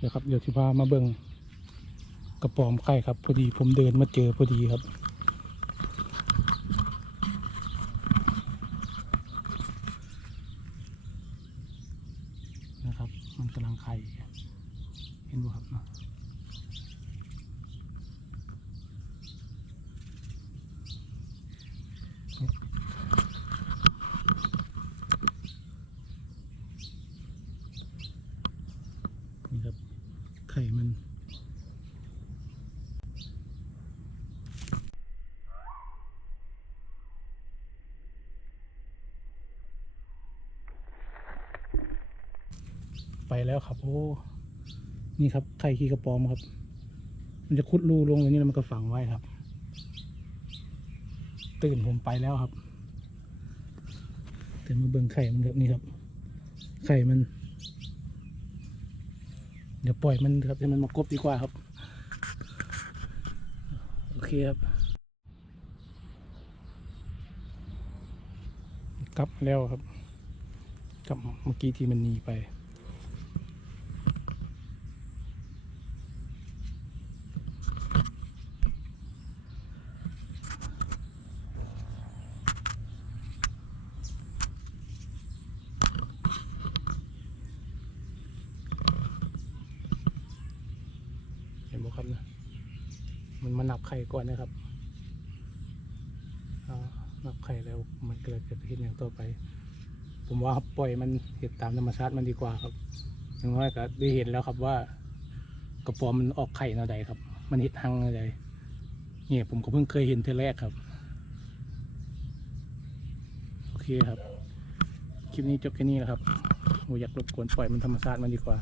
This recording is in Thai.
เดี๋ยวครับเดี๋ยวที่พามาเบิ่งกระป๋อมไข่ครับ พอดีผมเดินมาเจอพอดีครับ นะครับ มันกำลังไข่เห็นบ่ครับเนาะนี่ครับ ไข่มันไปแล้วครับโอ้นี่ครับไข่ขี้กระปอมครับ มันจะคุดรูลงอย่างนี้แล้วมันก็ฝังไว้ครับ ตื่นผมไปแล้วครับตื่นมาเบิ่งไข่มันครับนี่ครับ ไข่มัน เดี๋ยวปล่อยมันครับให้มันมากบดีกว่าครับ โอเคครับกลับแล้วครับกลับเมื่อกี้ที่มันหนีไป ครับนะมันมานับไข่ก่อนนะครับนับไข่แล้วมันเกิดเกิดเหตุอย่างต่อไป ผมว่าปล่อยมันเหตุตามธรรมชาติมันดีกว่าครับอย่างน้อยก็ได้เห็นแล้วครับว่ากระป๋อมมันออกไข่นวใดครับ มันเห็ดหังนวใดเนี่ยผมก็เพิ่งเคยเห็นเทอแรกครับ โอเคครับ คลิปนี้จบแค่นี้แหละครับโอ้อยากรบกวนปล่อยมันธรรมชาติมันดีกว่า